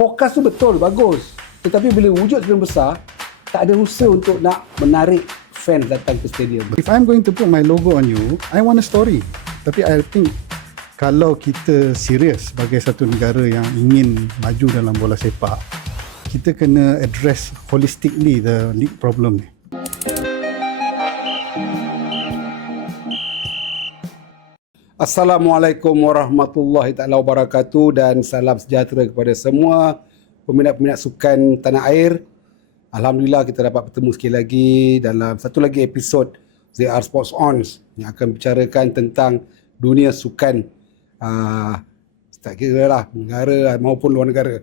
fokus tu betul, bagus. Tetapi bila wujud stadium besar, tak ada usaha untuk nak menarik fans datang ke stadium. If I'm going to put my logo on you, I want a story. Tapi I think kalau kita serius sebagai satu negara yang ingin maju dalam bola sepak, kita kena address holistically the league problem ni. Assalamualaikum warahmatullahi taala wabarakatuh dan salam sejahtera kepada semua peminat-peminat sukan tanah air. Alhamdulillah kita dapat bertemu sekali lagi dalam satu lagi episod ZR Sports On yang akan bicarakan tentang dunia sukan tak kira lah negara maupun luar negara.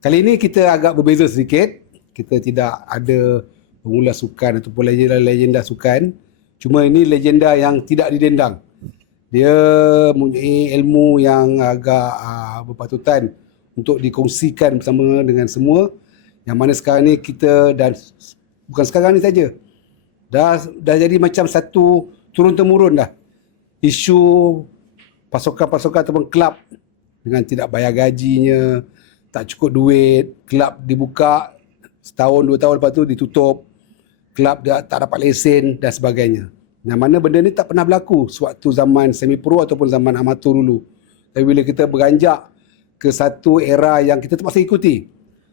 Kali ini kita agak berbeza sedikit. Kita tidak ada pemula sukan ataupun legenda sukan. Cuma ini legenda yang tidak didendang. Dia mempunyai ilmu yang agak berpatutan untuk dikongsikan bersama dengan semua. Yang mana sekarang ni kita, dan bukan sekarang ni saja, dah jadi macam satu turun-temurun dah. Isu pasukan-pasukan ataupun kelab dengan tidak bayar gajinya, tak cukup duit, kelab dibuka setahun, 2 tahun lepas tu ditutup, kelab dia tak dapat lesen dan sebagainya. Yang mana benda ni tak pernah berlaku sewaktu zaman semi-pro ataupun zaman amatur dulu. Tapi bila kita beranjak ke satu era yang kita terpaksa ikuti,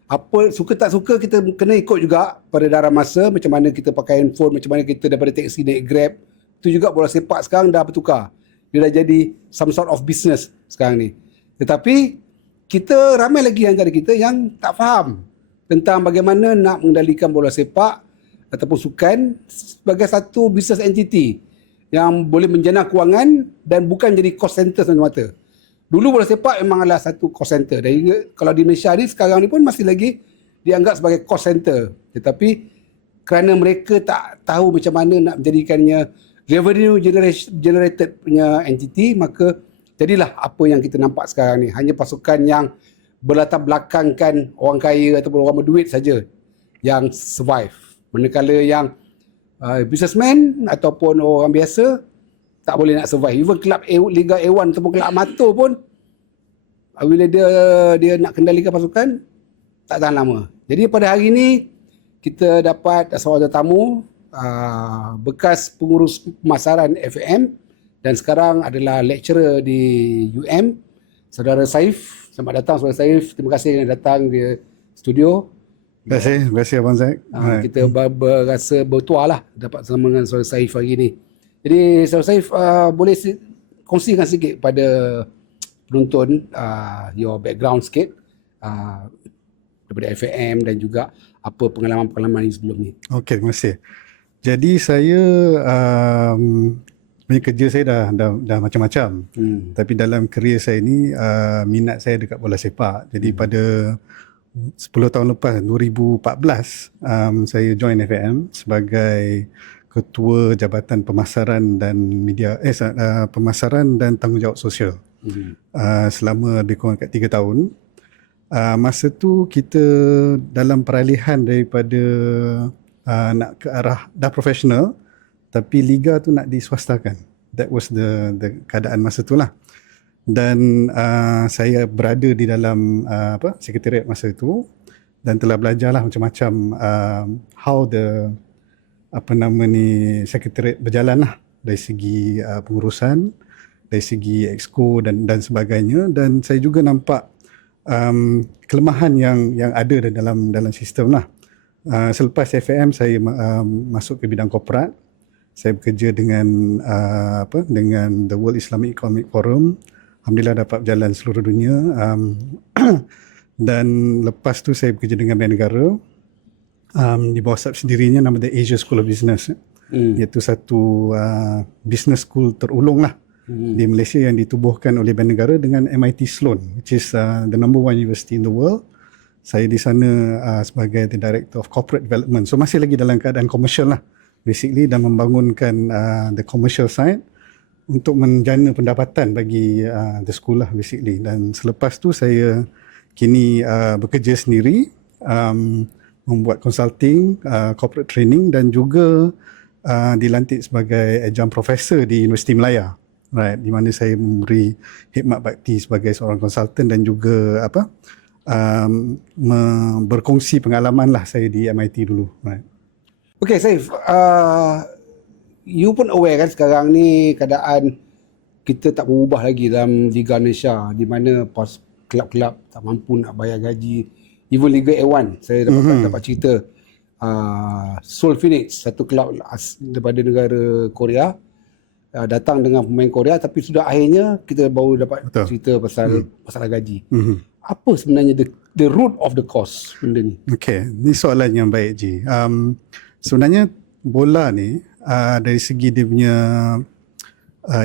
apa suka tak suka kita kena ikut juga pada darah masa. Macam mana kita pakai handphone, macam mana kita daripada taksi naik Grab. Itu juga bola sepak sekarang dah bertukar. Dia dah jadi some sort of business sekarang ni. Tetapi kita ramai lagi antara kita yang tak faham tentang bagaimana nak mengendalikan bola sepak ataupun sukan sebagai satu business entity yang boleh menjana kewangan dan bukan jadi cost center semata-mata. Dulu bola sepak memang adalah satu cost center. Dan kalau di Malaysia ni sekarang ni pun masih lagi dianggap sebagai cost center. Tetapi kerana mereka tak tahu macam mana nak menjadikannya revenue generated punya entity, maka jadilah apa yang kita nampak sekarang ni. Hanya pasukan yang berlatar belakangkan orang kaya ataupun orang berduit saja yang survive. Manakala yang businessman ataupun orang biasa tak boleh nak survive. Even kelab Liga A1 ataupun kelab amatur pun bila dia nak kendalikan pasukan tak tahan lama. Jadi pada hari ini kita dapat seorang tetamu, bekas pengurus pemasaran FAM dan sekarang adalah lecturer di UM, Saudara Saif. Selamat datang Saudara Saif. Terima kasih kerana datang di studio. Terima kasih Abang Zack. Kita berasa bertuah lah dapat bersama dengan Saudara Saif hari ini. Jadi Saudara Saif, boleh kongsikan sikit pada penonton your background sikit daripada FAM dan juga apa pengalaman-pengalaman ini sebelum ni. Okey, terima kasih. Jadi saya kerja saya dah macam-macam. Tapi dalam kerjaya saya ni minat saya dekat bola sepak. Jadi pada 10 tahun lepas 2014 saya join FAM sebagai ketua Jabatan Pemasaran dan Media Pemasaran dan Tanggungjawab Sosial. Selama lebih kurang kat 3 tahun. Masa tu kita dalam peralihan daripada nak ke arah dah profesional tapi liga tu nak diswastakan. That was the keadaan masa tu lah. Dan saya berada di dalam sekretariat masa itu dan telah belajarlah macam-macam how the sekretariat berjalan lah dari segi pengurusan, dari segi exco dan sebagainya. Dan saya juga nampak kelemahan yang ada dalam sistem lah. Selepas FAM saya masuk ke bidang korporat. Saya bekerja dengan dengan the World Islamic Economic Forum. Alhamdulillah dapat berjalan seluruh dunia. Dan lepas tu saya bekerja dengan Bank Negara di bawah subsidiarinya nama The Asia School of Business. Iaitu satu business school terulung lah di Malaysia yang ditubuhkan oleh Bank Negara dengan MIT Sloan, which is the number 1 university in the world. Saya di sana sebagai the Director of Corporate Development. So masih lagi dalam keadaan komersial lah basically, dan membangunkan the commercial side untuk menjana pendapatan bagi the school lah basically. Dan selepas tu saya kini bekerja sendiri, membuat consulting, corporate training dan juga dilantik sebagai adjunct professor di Universiti Melaya. Right, di mana saya memberi khidmat bakti sebagai seorang konsultan dan juga berkongsi pengalaman lah saya di MIT dulu. Right. Okay, Saif, you pun aware kan sekarang ni keadaan kita tak berubah lagi dalam Liga Malaysia, di mana kelab-kelab tak mampu nak bayar gaji. Even Liga A1, saya dapat cerita Seoul Phoenix, satu kelab daripada negara Korea, datang dengan pemain Korea, tapi sudah akhirnya kita baru dapat cerita pasal gaji. Apa sebenarnya the root of the cause benda ni? Okay, ni soalan yang baik Ji. Sebenarnya bola ni dari segi dia punya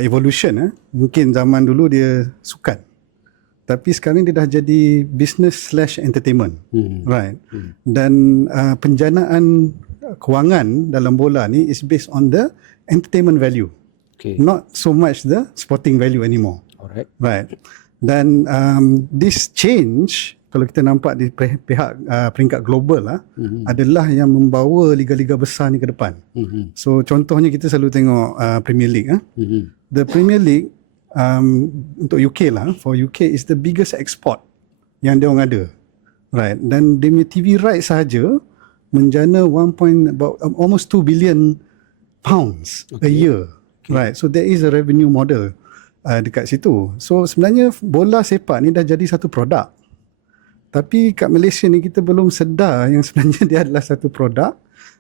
evolution, mungkin zaman dulu dia sukan, tapi sekarang dia dah jadi business/entertainment, right? Dan penjanaan kewangan dalam bola ni is based on the entertainment value, not so much the sporting value anymore. Alright. Right. Dan this change, kalau kita nampak di pihak peringkat global adalah yang membawa liga-liga besar ni ke depan. So contohnya kita selalu tengok Premier League. The Premier League untuk UK lah, for UK is the biggest export yang dia orang ada. Right. Dan dia punya TV rights sahaja menjana almost 2 billion pounds a year. Right. So there is a revenue model dekat situ. So sebenarnya bola sepak ni dah jadi satu produk. Tapi kat Malaysia ni kita belum sedar yang sebenarnya dia adalah satu produk,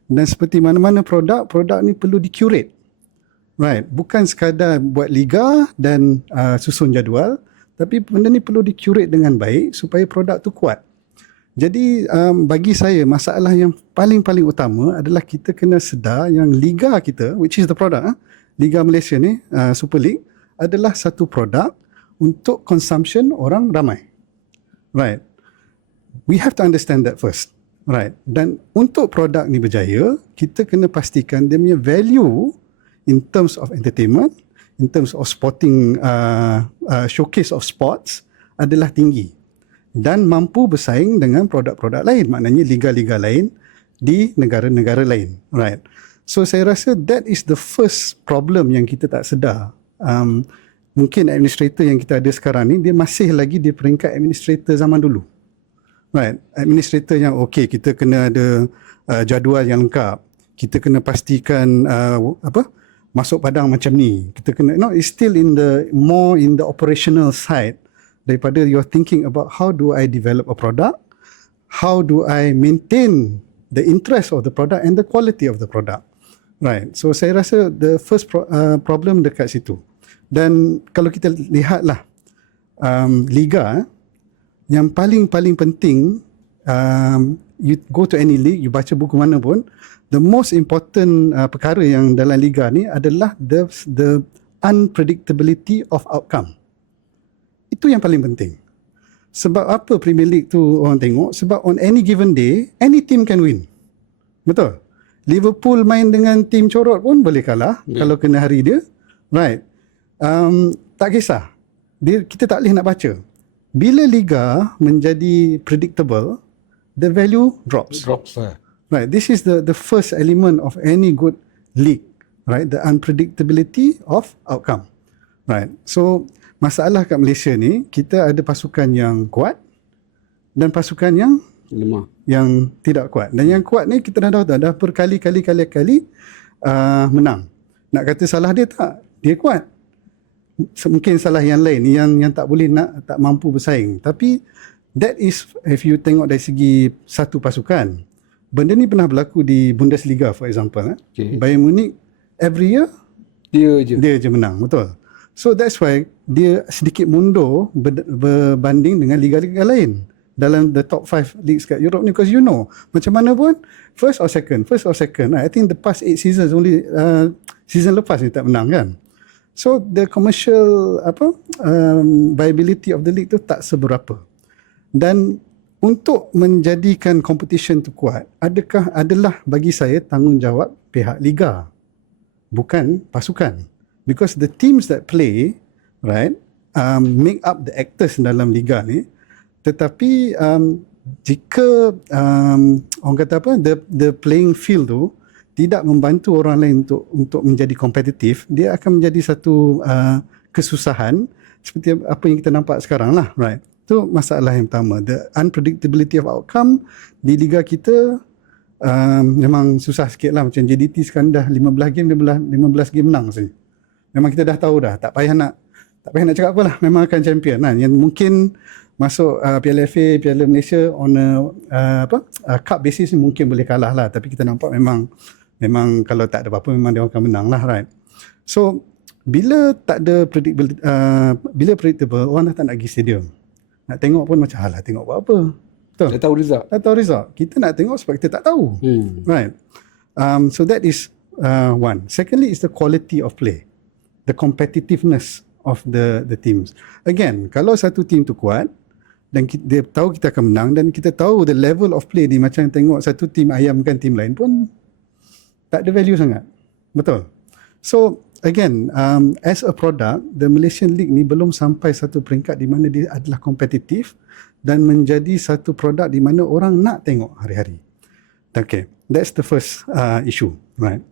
dan seperti mana-mana produk ni perlu di-curate. Right. Bukan sekadar buat liga dan susun jadual, tapi benda ni perlu di-curate dengan baik supaya produk tu kuat. Jadi bagi saya masalah yang paling utama adalah kita kena sedar yang liga kita, which is the product, Liga Malaysia ni, Super League, adalah satu produk untuk consumption orang ramai. Right. We have to understand that first. Right. Dan untuk produk ni berjaya, kita kena pastikan dia punya value in terms of entertainment, in terms of sporting showcase of sports adalah tinggi dan mampu bersaing dengan produk-produk lain, maknanya liga-liga lain di negara-negara lain. Right. So saya rasa that is the first problem yang kita tak sedar. Mungkin administrator yang kita ada sekarang ni, dia masih lagi di peringkat administrator zaman dulu. Right. Administrator yang okay, kita kena ada jadual yang lengkap. Kita kena pastikan masuk padang macam ni. Kita kena, it's still more in the operational side daripada you're thinking about how do I develop a product, how do I maintain the interest of the product and the quality of the product. Right. So saya rasa the first problem dekat situ. Dan kalau kita lihatlah liga yang paling penting, you go to any league, you baca buku mana pun, the most important perkara yang dalam liga ni adalah the unpredictability of outcome. Itu yang paling penting. Sebab apa Premier League tu orang tengok? Sebab on any given day, any team can win. Betul? Liverpool main dengan tim corot pun boleh kalah kalau kena hari dia. Right. Tak kisah. Kita tak boleh nak baca. Bila liga menjadi predictable, the value drops. Right. This is the first element of any good league. Right. The unpredictability of outcome. Right. So masalah kat Malaysia ni, kita ada pasukan yang kuat dan pasukan yang lemah, yang tidak kuat. Dan yang kuat ni kita dah tahu dah berkali-kali menang. Nak kata salah dia tak, dia kuat. Mungkin salah yang lain yang tak boleh tak mampu bersaing. Tapi that is, if you tengok dari segi satu pasukan, benda ni pernah berlaku di Bundesliga for example. Bayern Munich every year dia je menang, betul. So that's why dia sedikit mundur berbanding dengan liga-liga lain dalam the top 5 leagues kat Europe ni, because macam mana pun first or second. I think the past 8 seasons only season lepas ni tak menang kan. So the commercial viability of the league tu tak seberapa. Dan untuk menjadikan competition tu kuat, adalah bagi saya tanggungjawab pihak liga, bukan pasukan. Because the teams that play, right, make up the actors dalam liga ni. Tetapi jika orang kata the playing field tu tidak membantu orang lain untuk menjadi kompetitif, dia akan menjadi satu kesusahan seperti apa yang kita nampak sekarang lah, right. Itu masalah yang pertama. The unpredictability of outcome di liga kita memang susah sikit lah. Macam JDT sekarang dah 15 game, 15 game menang sebenarnya. Memang kita dah tahu dah. Tak payah nak cakap apa lah. Memang akan champion lah. Yang mungkin masuk Piala FA, Piala Malaysia on a cup basis ni mungkin boleh kalah lah. Tapi kita nampak memang kalau tak ada apa-apa memang dia akan menang lah, right? So bila tak ada bila predictable, orang dah tak nak pergi stadium. Nak tengok pun macam halah tengok apa-apa. Betul? Dah tahu result. Tak tahu result. Kita nak tengok sebab kita tak tahu. Right. So that is one. Secondly is the quality of play. The competitiveness of the teams. Again, kalau satu team tu kuat dan dia tahu kita akan menang dan kita tahu the level of play ni, macam tengok satu team ayamkan team lain pun tak ada value sangat. Betul? So again, as a product, the Malaysian League ni belum sampai satu peringkat di mana dia adalah kompetitif dan menjadi satu produk di mana orang nak tengok hari-hari. Okay, that's the first issue, right?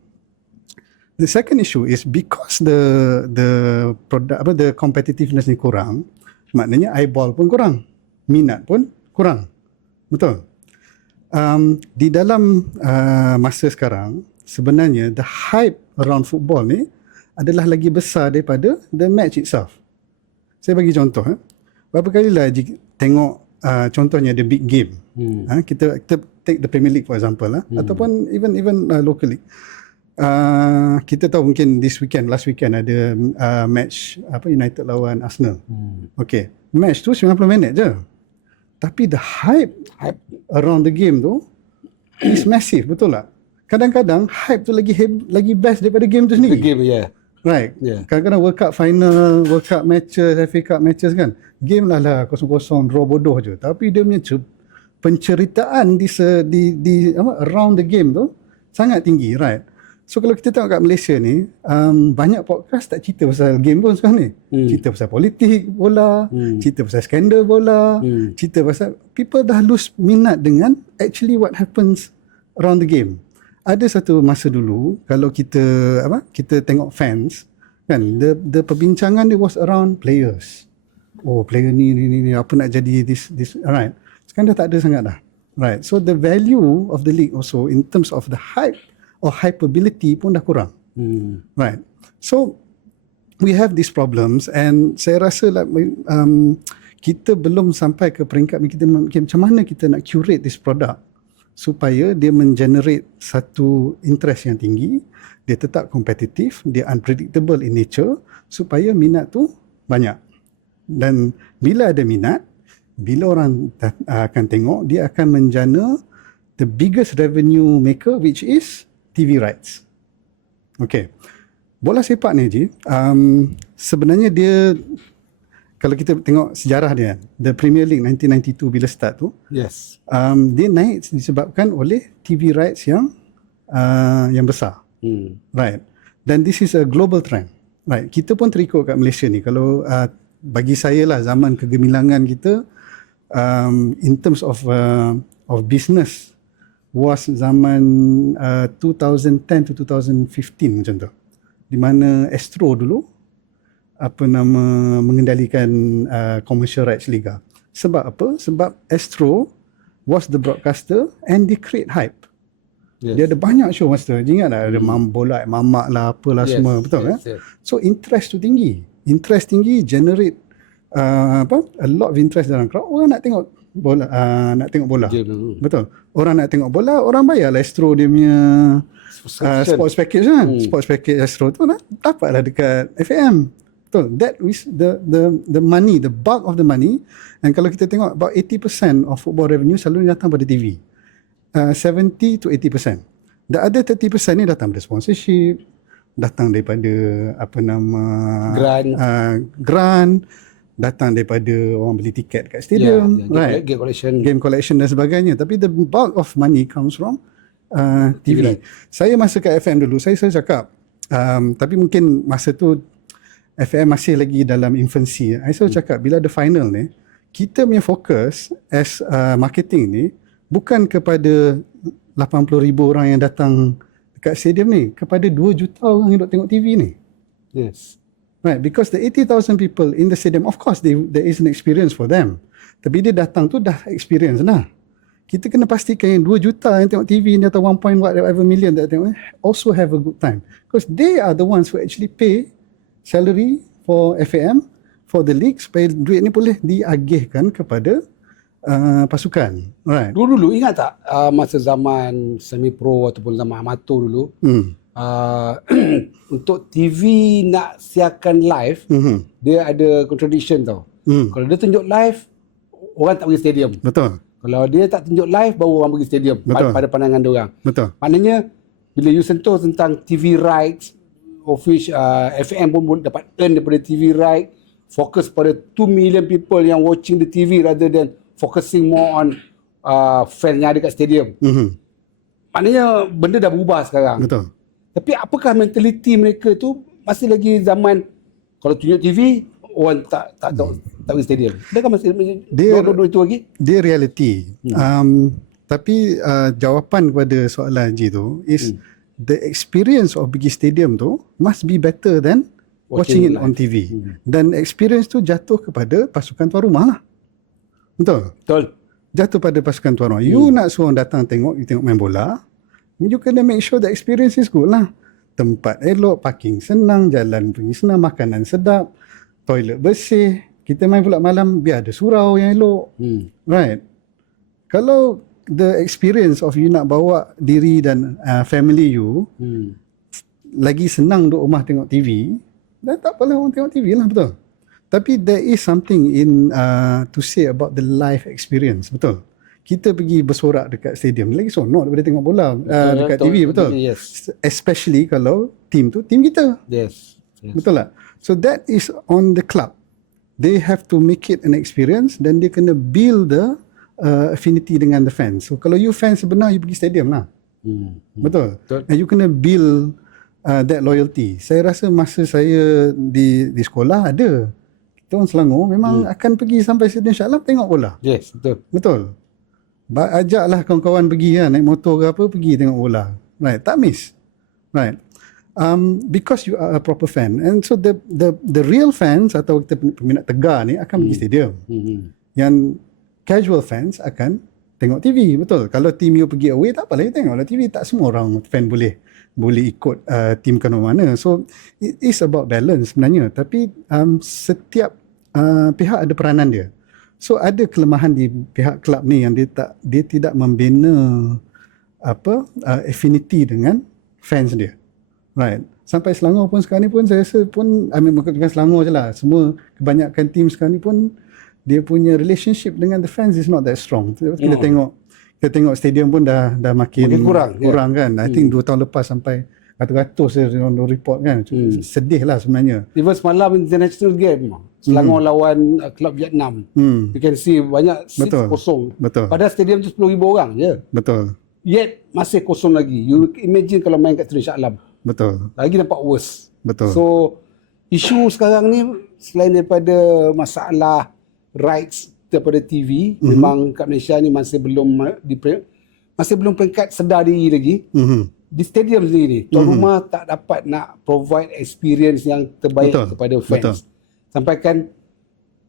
The second issue is because the product the competitiveness ni kurang, maknanya eyeball pun kurang, minat pun kurang. Betul? Di dalam masa sekarang, sebenarnya the hype around football ni adalah lagi besar daripada the match itself. Saya bagi contoh. Berapa kali lah tengok contohnya the big game. Kita take the Premier League for example lah, ataupun even local league. Kita tahu mungkin last weekend ada match United lawan Arsenal. Okay, match tu 90 minit je. Tapi the hype around the game tu is massive, betul tak? Kadang-kadang hype tu lagi best daripada game tu sendiri. The game, yeah. Right. Yeah. Kadang-kadang World Cup final, World Cup matches, FA Cup matches kan. Game lah 0-0 draw bodoh je. Tapi dia punya penceritaan di around the game tu sangat tinggi, right? So kalau kita tengok kat Malaysia ni, banyak podcast tak cerita pasal game pun sekarang ni. Cerita pasal politik bola, cerita pasal skandal bola, cerita pasal people dah lose minat dengan actually what happens around the game. Ada satu masa dulu kalau kita tengok fans kan, the perbincangan dia was around players. Oh, player ni apa nak jadi this right. Sekarang dah tak ada sangat dah. Right. So the value of the league also in terms of the hype or hypeability pun dah kurang. Right. So we have these problems and saya rasa kita belum sampai ke peringkat kita macam mana kita nak curate this product supaya dia mengenerate satu interest yang tinggi, dia tetap kompetitif, dia unpredictable in nature supaya minat tu banyak. Dan bila ada minat, bila orang akan tengok, dia akan menjana the biggest revenue maker which is TV rights. Okay. Bola sepak ni Haji, sebenarnya dia, kalau kita tengok sejarah dia, the Premier League 1992 bila start tu, yes, dia naik disebabkan oleh TV rights yang besar. Right. Dan this is a global trend. Right. Kita pun terikut kat Malaysia ni. Kalau bagi saya lah, zaman kegemilangan kita in terms of business was zaman 2010 to 2015 macam tu. Di mana Astro dulu mengendalikan commercial rights liga. Sebab apa? Sebab Astro was the broadcaster and they create hype. Yes. Dia ada banyak show masa tu. Ingat tak? Ada bola, mamak lah, apalah semua. Betul kan? Yes. So interest tu tinggi. Interest tinggi generate a lot of interest dalam crowd. Orang nak tengok bola, Betul. Orang nak tengok bola, orang bayar lah Astro dia punya sports package kan. Sports package Astro tu dapatlah dekat FAM. Betul. That is the money, the bulk of the money. And kalau kita tengok about 80% of football revenue selalu datang pada TV. 70 to 80%. The other 30% ni datang dari sponsorship, datang daripada grant, datang daripada orang beli tiket kat stadium, right? Game collection dan sebagainya. Tapi the bulk of money comes from TV. Right. Saya masa kat FM dulu, saya cakap, tapi mungkin masa tu FM masih lagi dalam infancy. Saya selalu cakap, bila ada final ni, kita punya fokus as marketing ni bukan kepada 80,000 orang yang datang dekat stadium ni, kepada 2 juta orang yang duk tengok TV ni. Yes. Right, because the 80,000 people in the stadium, of course there is an experience for them. Tapi dia datang tu dah experience dah. Kita kena pastikan yang 2 juta yang tengok TV ni atau 1 point whatever million that tengok also have a good time. Because they are the ones who actually pay salary for FAM, for the league, supaya duit ni boleh diagihkan kepada pasukan. Right. Dulu ingat tak masa zaman semi pro ataupun zaman amatur dulu, untuk TV nak siarkan live, dia ada contradiction tau. Kalau dia tunjuk live, orang tak pergi stadium. Betul. Kalau dia tak tunjuk live, baru orang pergi stadium. Pada pandangan dia orang. Betul. Maknanya bila you sentuh tentang TV rights, FM pun dapat earn daripada TV right, fokus pada 2 million people yang watching the TV rather than focusing more on fan yang ada kat stadium. Maknanya benda dah berubah sekarang. Betul. Tapi apakah mentaliti mereka tu masih lagi zaman kalau tunjuk TV orang tak pergi stadium. Dia kan masih dua itu lagi. Dia reality. Tapi jawapan kepada soalan Haji tu is the experience of pergi stadium tu must be better than watching it on TV. Dan experience tu jatuh kepada pasukan tuan rumah lah. Betul. Jatuh pada pasukan tuan rumah. You nak suruh datang tengok, you tengok main bola, you kena make sure the experience is good lah. Tempat elok, parking senang, jalan pergi senang, makanan sedap, toilet bersih. Kita main pula malam, biar ada surau yang elok. Right. Kalau the experience of you nak bawa diri dan family you lagi senang duduk rumah tengok TV, dah tak apalah orang tengok TV lah, betul. Tapi there is something in to say about the live experience, betul. Kita pergi bersorak dekat stadium lagi seronok daripada tengok bola dekat TV, betul. Yes. Especially kalau team tu team kita. Yes. Betul tak? So that is on the club. They have to make it an experience dan dia kena build the affinity dengan the fans. So kalau you fans sebenar, you pergi stadium lah. Betul. And you kena build that loyalty. Saya rasa masa saya di sekolah ada. Kita orang Selangor memang akan pergi sampai stadium Shah Alam tengok bola. Yes, betul. Betul. Ajaklah kawan-kawan pergi kan, naik motor ke apa, pergi tengok bola. Right, tak miss. Right. Because you are a proper fan. And so the real fans atau kita peminat tegar ni akan pergi stadium. Yang casual fans akan tengok TV, betul. Kalau team you pergi away, tak apalah you tengok lah TV. Tak semua orang fan boleh ikut team ke mana. So it is about balance sebenarnya. Tapi setiap pihak ada peranan dia. So ada kelemahan di pihak kelab ni yang dia tidak membina affinity dengan fans dia. Right. Sampai Selangor pun sekarang ni pun saya rasa pun bukan Selangor je lah. Semua kebanyakan team sekarang ni pun dia punya relationship dengan the fans is not that strong. Kita tengok stadium pun dah makin kurang kan. I think 2 tahun lepas sampai ratus-ratus dia report kan. Sedih lah sebenarnya. Even semalam international game Selangor lawan klub Vietnam. You can see banyak seats kosong. Betul. Padahal stadium tu 10,000 orang je. Betul. Yet masih kosong lagi. You imagine kalau main kat Stadium Shah Alam. Betul. Lagi nampak worse. Betul. So isu sekarang ni selain daripada masalah rights daripada TV, memang kat Malaysia ni masih belum peringkat sedar diri lagi. Di stadium sendiri, tuan rumah tak dapat nak provide experience yang terbaik kepada fans. Sampaikan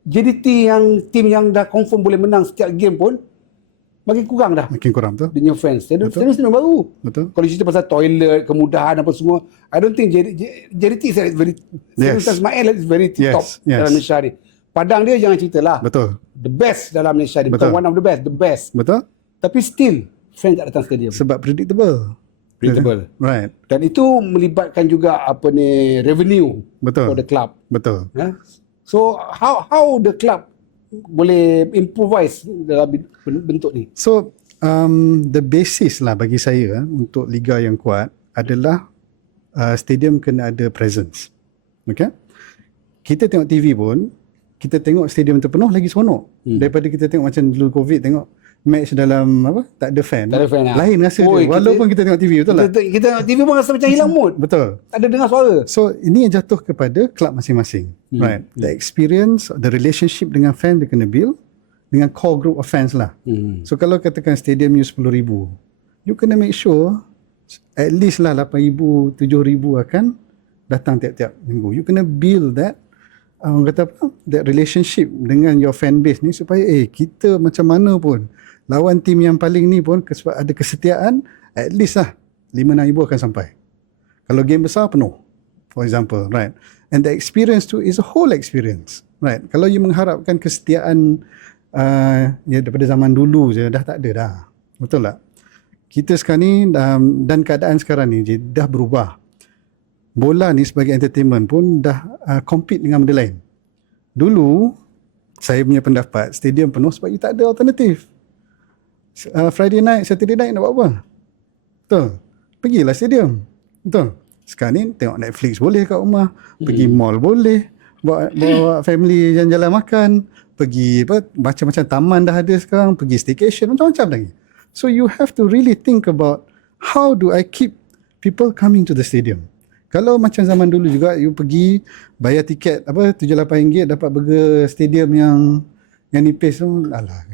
JDT yang tim yang dah confirm boleh menang setiap game pun makin kurang dah. Makin kurang betul. Dia punya fans. Stadium baru. Betul. Kalau cerita pasal toilet, kemudahan apa semua, I don't think JDT is very Ismail is very top dalam Malaysia ni. Padang dia jangan ceritalah. Betul. The best dalam Malaysia ni. Bukan one of the best. Betul. Tapi still fans tak datang stadium. Sebab predictable. Right. Dan itu melibatkan juga revenue for the club. Betul. So how the club boleh improvise dalam bentuk ni? So the basis lah bagi saya untuk liga yang kuat adalah stadium kena ada presence. Okay? Kita tengok TV pun, kita tengok stadium terpenuh lagi seronok daripada kita tengok macam dulu COVID, tengok match dalam tak ada fan. Lain rasa dia. Walaupun kita tengok TV, betul tak? Kita tengok TV pun rasa macam hilang mood. Betul. Tak ada dengar suara. So ini yang jatuh kepada kelab masing-masing. Right. The experience, the relationship dengan fan dia kena build dengan core group of fans lah. So kalau katakan stadium you 10,000, you kena make sure at least lah 8,000, 7,000 akan datang tiap-tiap minggu. You kena build that orang kata apa, that relationship dengan your fan base ni, supaya kita macam mana pun lawan tim yang paling ni pun ada kesetiaan, at least lah 5,000 akan sampai. Kalau game besar penuh, for example, right? And the experience tu is a whole experience, right? Kalau you mengharapkan kesetiaan daripada zaman dulu je, dah tak ada dah. Betul tak? Kita sekarang ni dan keadaan sekarang ni dah berubah. Bola ni sebagai entertainment pun dah compete dengan benda lain. Dulu saya punya pendapat stadium penuh sebab you tak ada alternatif. Friday night, Saturday night nak buat apa? Betul. Pergilah stadium. Betul. Sekarang ni tengok Netflix boleh kat rumah, pergi mall boleh, bawa family jalan-jalan makan, pergi macam-macam taman dah ada sekarang, pergi staycation, macam-macam lagi. So you have to really think about how do I keep people coming to the stadium. Kalau macam zaman dulu juga, you pergi bayar tiket RM7-8 dapat burger stadium yang nipis tu, alah,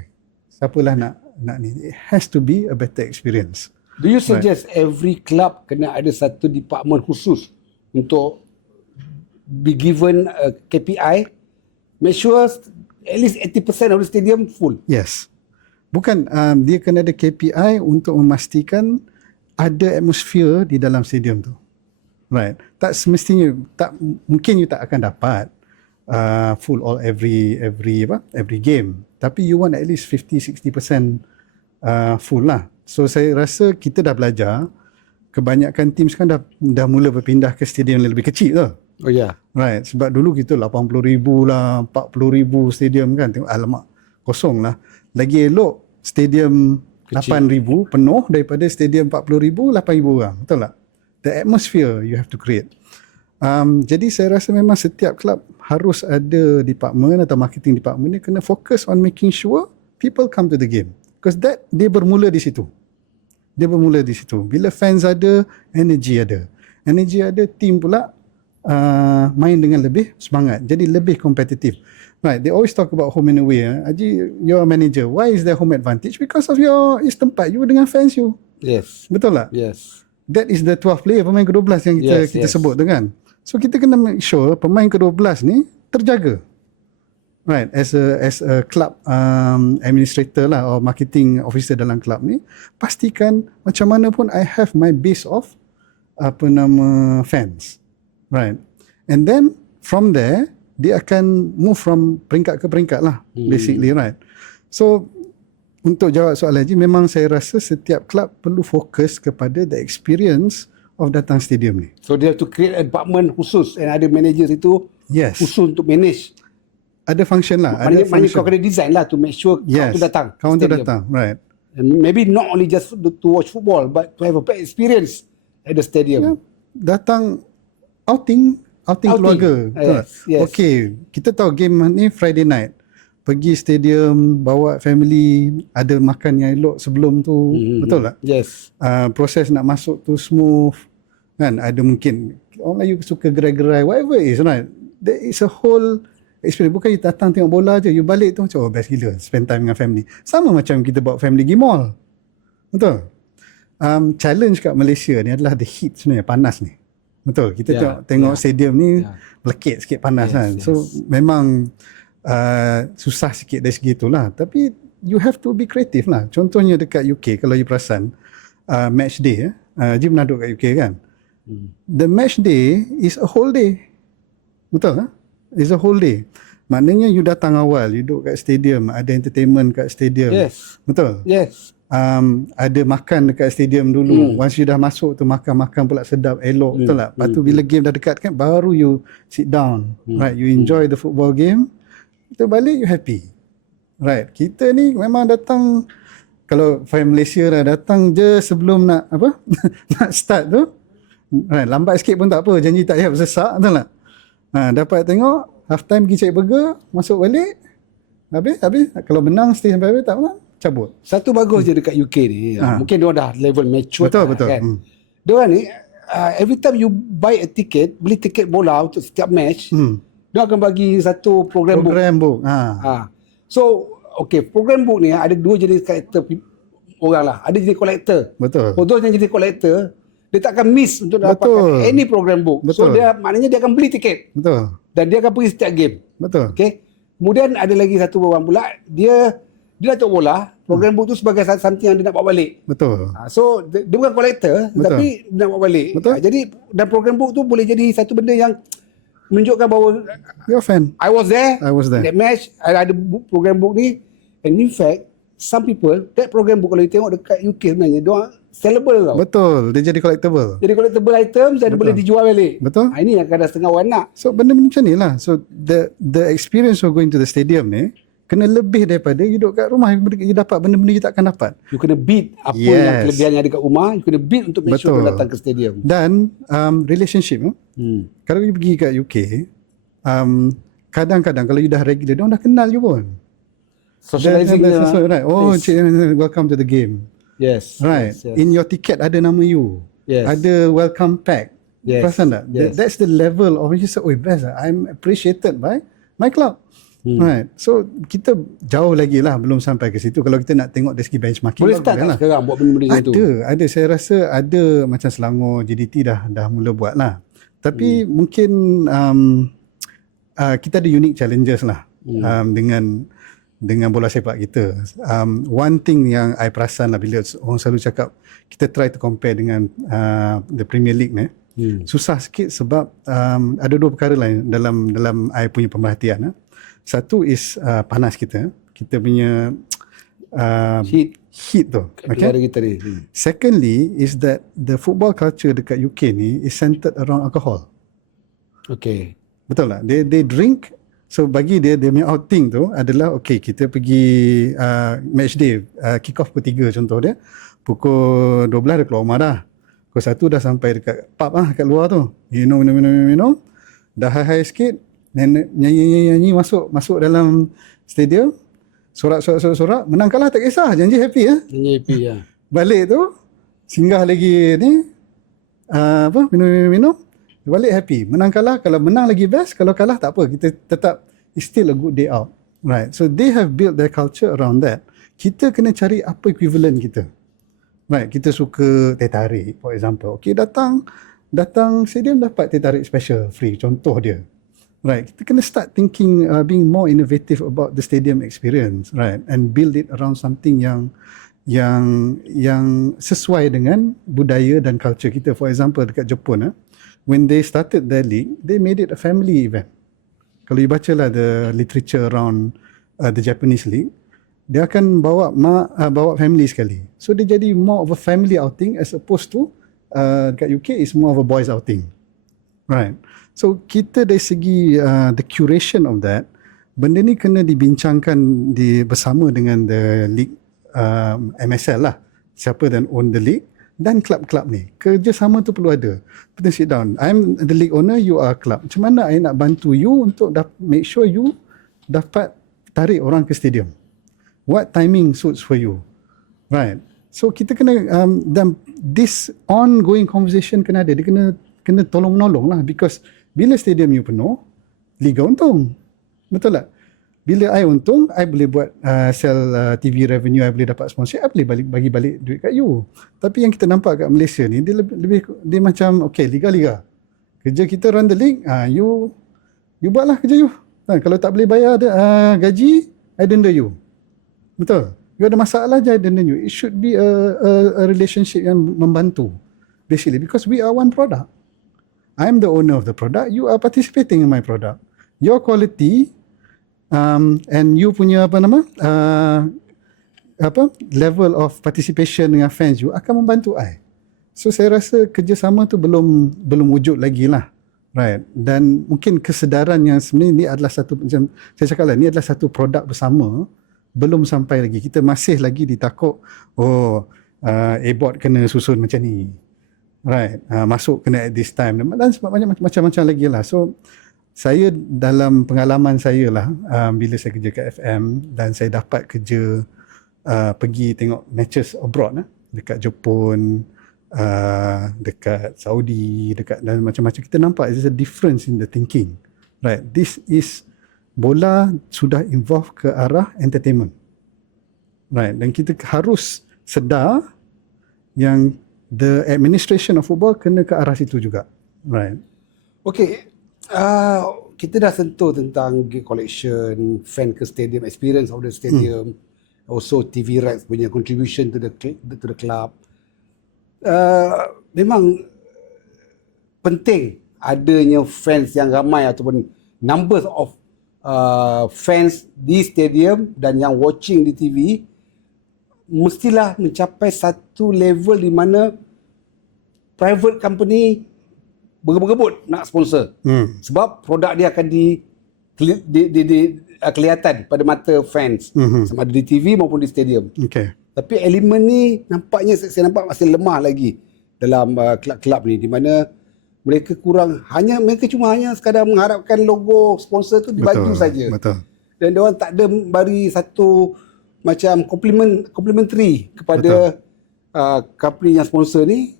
siapalah nak ni. It has to be a better experience. Do you suggest every club kena ada satu department khusus untuk be given a KPI? Make sure at least 80% of the stadium full. Yes. Bukan, dia kena ada KPI untuk memastikan ada atmosphere di dalam stadium tu. Right. Tak semestinya, mungkin you tak akan dapat full all every game. Tapi you want at least 50-60% full lah. So saya rasa kita dah belajar. Kebanyakan tim sekarang dah mula berpindah ke stadium yang lebih kecil tu. Oh ya. Yeah. Right. Sebab dulu kita 80,000 lah, 40,000 stadium kan. Tengok alamak, kosong lah. Lagi elok stadium 8,000 penuh daripada stadium 40,000, 8,000 orang. Betul tak? The atmosphere you have to create. Jadi saya rasa memang setiap klub harus ada department atau marketing department ni kena fokus on making sure people come to the game. Because dia bermula di situ. Bila fans ada, energy ada. Energy ada, team pula main dengan lebih semangat. Jadi lebih kompetitif. Right, they always talk about home and away. Haji, you're a manager. Why is there home advantage? Because of your tempat you dengan fans you. Yes. Betul tak? Yes. That is the 12 player, pemain ke-12 yang kita sebut tu kan. So kita kena make sure pemain ke-12 ni terjaga. Right, as a club administrator lah or marketing officer dalam club ni, pastikan macam mana pun I have my base of fans. Right. And then from there dia akan move from peringkat ke peringkat lah, basically, right. So untuk jawab soalan Haji, memang saya rasa setiap klub perlu fokus kepada the experience of datang stadium ni. So they have to create a department khusus and ada managers itu khusus untuk manage. Ada function lah. Maknanya kau kena design lah to make sure kawan tu datang. Kawan tu datang, right. And maybe not only just to watch football, but to have a experience at the stadium. Yeah, datang outing keluarga. Yes. Okay, kita tahu game ni Friday night. Pergi stadium, bawa family, ada makan yang elok sebelum tu. Betul tak? Yes. Proses nak masuk tu smooth. Kan? Ada mungkin, orang Melayu suka gerai-gerai, whatever it is, right? There is a whole experience. Bukan you datang tengok bola je, you balik tu macam, best gila, spend time dengan family. Sama macam kita bawa family pergi mall. Betul? Challenge kat Malaysia ni adalah the heat sebenarnya, panas ni. Betul? Kita tengok stadium ni melekit sikit panas kan. So memang susah sikit dari segi itulah. Tapi you have to be creative lah. Contohnya dekat UK, kalau you perasan, match day, Haji pernah duduk kat UK kan? The match day is a whole day. Betul lah? It's a whole day. Maknanya you datang awal, you duduk kat stadium, ada entertainment kat stadium. Yes. Betul? Yes. Ada makan dekat stadium dulu. Once you dah masuk tu, makan pula sedap, elok. Betul tak? Lepas tu bila game dah dekat kan, baru you sit down. Right? You enjoy the football game. Kita balik, you happy. Right? Kita ni memang datang, kalau fan Malaysia dah datang je sebelum nak nak start tu. Right? Lambat sikit pun tak apa. Janji tak payah bersesak. Betul tak? Dapat tengok, half time pergi cari burger, masuk balik. Habis. Kalau menang, stay sampai habis. Tak menang, cabut. Satu bagus je dekat UK ni. Mungkin diorang dah level mature. Betul. Kan? Diorang ni, every time you buy a ticket, beli tiket bola untuk setiap match, diorang akan bagi satu program book. So, okay, program book ni ada dua jenis karakter orang lah. Ada jenis collector. Betul. For those yang jenis collector, dia tak akan miss untuk dapatkan any program book. Betul. So, maknanya dia akan beli tiket. Betul. Dan dia akan pergi setiap game. Betul. Okay. Kemudian ada lagi satu orang pula, dia datuk bola, program book tu sebagai something yang dia nak bawa balik. Betul. So dia bukan kolektor, Betul. tapi dia nak bawa balik. Betul. Jadi dan program book tu boleh jadi satu benda yang menunjukkan bahawa You're a fan. I was there. I was there. That match, ada program book ni. And in fact, some people, that program book kalau you tengok dekat UK sebenarnya, diorang sellable tau. Betul. Dia jadi collectible. Jadi collectible items dan boleh dijual balik. Betul. Ini yang kadang setengah orang nak. So benda macam ni lah. So the experience of going to the stadium ni kena lebih daripada you duduk kat rumah, you dapat benda-benda you takkan dapat. You kena beat apa Yes. yang kelebihan yang ada kat rumah, you kena beat untuk make sure Betul. you datang ke stadium. Dan relationship kalau you pergi kat UK, kadang-kadang kalau you dah regular, dia orang dah kenal you pun. Socializing Dah- dia. dah- right. Oh, Yes. cik, welcome to the game. Yes. Right. Yes, yes. In your ticket ada nama you. Yes. Ada welcome pack. Yes. Perasan tak? Yes. That's the level of you say, oh best, I'm appreciated by my club. Right. So kita jauh lagi lah, belum sampai ke situ. Kalau kita nak tengok dari segi benchmarking, Boleh start tak sekarang buat benda-benda macam tu? ada. Saya rasa ada macam Selangor JDT dah mula buat lah. Tapi mungkin kita ada unique challenges lah dengan bola sepak kita. One thing yang I perasan lah bila orang selalu cakap kita try to compare dengan the Premier League ni, susah sikit sebab ada dua perkara lain dalam I punya pemerhatian. Satu is panas kita punya heat tu. Negara kita ni. Secondly is that the football culture dekat UK ni is centered around alcohol. Okay. Betul tak? They drink. So bagi dia punya outing tu adalah okay, kita pergi match day, kick off pukul 3 contoh dia. Pukul 12 dah keluar rumah dah. Pukul 1 dah sampai dekat pub kat luar tu. Minum. Dah high sikit, nyanyi masuk dalam stadium. Sorak, menang kalah tak kisah, janji happy ya. Janji happy ya. Balik tu singgah lagi ni minum. Balik happy. Menang kalah, kalau menang lagi best, kalau kalah tak apa, kita tetap it's still a good day out. Right. So they have built their culture around that. Kita kena cari apa equivalent kita. Right, kita suka teh tarik for example. Okay, datang stadium dapat teh tarik special free, contoh dia. Right, kita kena start thinking being more innovative about the stadium experience, right, and build it around something yang sesuai dengan budaya dan culture kita. For example dekat Jepun, when they started their league, they made it a family event. Kalau you baca lah the literature around the Japanese league, dia akan bawa family sekali. So dia jadi more of a family outing as opposed to dekat UK is more of a boys outing. Right. So kita dari segi the curation of that, benda ni kena dibincangkan bersama dengan the league MSL lah. Siapa dan own the league dan club-club ni. Kerjasama tu perlu ada. Kita sit down. I'm the league owner, you are club. Macam mana I nak bantu you untuk make sure you dapat tarik orang ke stadium? What timing suits for you? Right. So kita kena dan this ongoing conversation kena ada. Dia kena tolong-menolong lah, because bila stadium you penuh, liga untung. Betul tak? Bila I untung, I boleh buat sell TV revenue, I boleh dapat sponsor, I boleh bagi balik duit kat you. Tapi yang kita nampak kat Malaysia ni, dia macam okay, liga-liga. Kerja kita run the league, you buatlah kerja you. Kalau tak boleh bayar gaji, I denda you. Betul. You ada masalah je, I denda you. It should be a relationship yang membantu. Basically, because we are one product. I'm the owner of the product, you are participating in my product. Your quality and you punya level of participation dengan fans you akan membantu I. So saya rasa kerjasama tu belum wujud lagi lah. Right. Dan mungkin kesedaran yang sebenarnya ni adalah satu, macam saya cakap lah, ni adalah satu produk bersama, belum sampai lagi. Kita masih lagi ditakut, A-board kena susun macam ni. Right. Masuk kena at this time. Dan sebab banyak macam-macam lagi lah. So saya dalam pengalaman saya lah, bila saya kerja kat FM dan saya dapat kerja pergi tengok matches abroad dekat Jepun, dekat Saudi, dan macam-macam, kita nampak there's a difference in the thinking. Right, this is bola sudah involve ke arah entertainment. Right, dan kita harus sedar yang the administration of football kena ke arah situ juga. Right. Okay. kita dah sentuh tentang gig collection, fan ke stadium, experience of the stadium, also TV rights punya contribution to the club. Memang penting adanya fans yang ramai ataupun numbers of fans di stadium dan yang watching di TV mestilah mencapai satu level di mana private company berebut nak sponsor. Sebab produk dia akan kelihatan pada mata fans, sama ada di TV maupun di stadium. Okay. Tapi elemen ni nampaknya saya nampak masih lemah lagi dalam kelab-kelab ni, di mana mereka cuma hanya sekadar mengharapkan logo sponsor tu dibaju saja. Betul. Dan diorang tak ada bagi satu macam complimentary kepada company yang sponsor ni